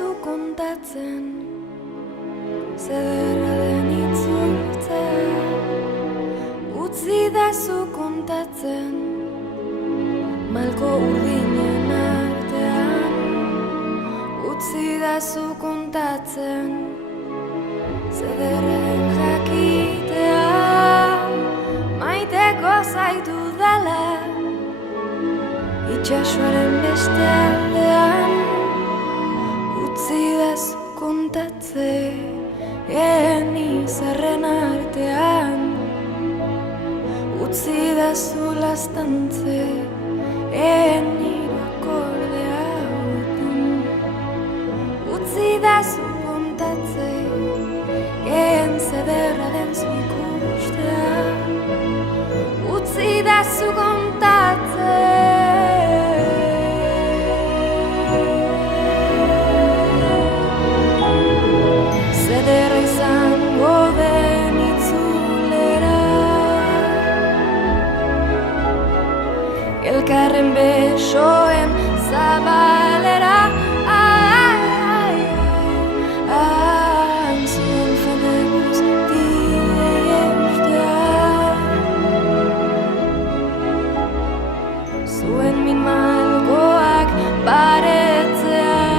Utzidazu kontatzen, zederra den itzultzea. Utzidazu kontatzen, malko urdinen artean. Utzidazu kontatzen, zederra den jakitea. Maiteko zaitu dala, itxasoaren beste aldean. Utzidazu kontatzen, izarren artean. Utzidazu lastantzen, nire akordea hauetan. Utzidazu kontatzen, zederra den zu ikustea. Utzidazu kontatzen, zederra izango den itzulera. Elkarren besoen zabalera. Zuen fede guztiei eustea. Zuen min malkoak baretzean.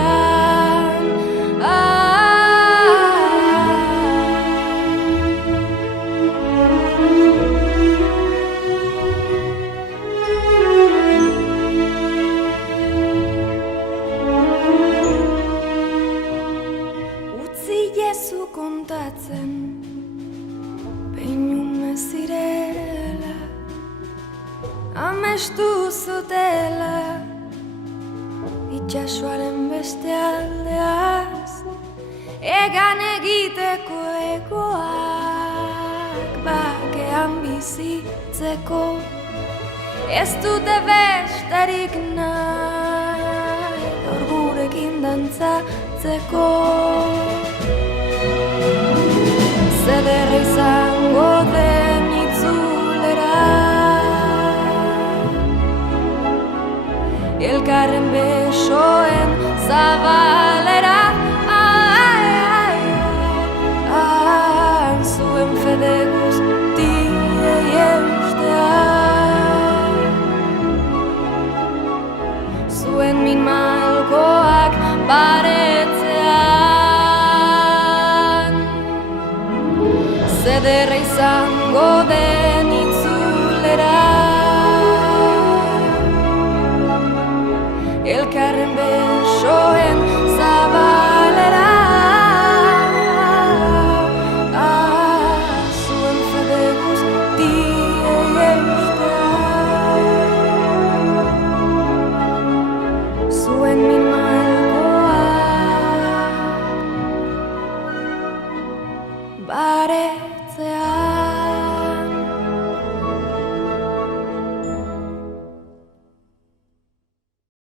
Utzidazu kontatzen, peinume zirela, amestu zutela, itxasoaren beste aldeaz, egan egiteko egoak, bakean bizitzeko, ez dute besterik nahi, gaur gurekin dantzatzeko. Zederra izango den itzulera. Elkarren besoen zabalera. Zuen fede guztiei eustea. Zuen min malkoak baretzean. Zederra izango den itzulera. Elkarren besoen zabalera. Zuen fede guztiei eustea. Zuen min malkoak baretzean.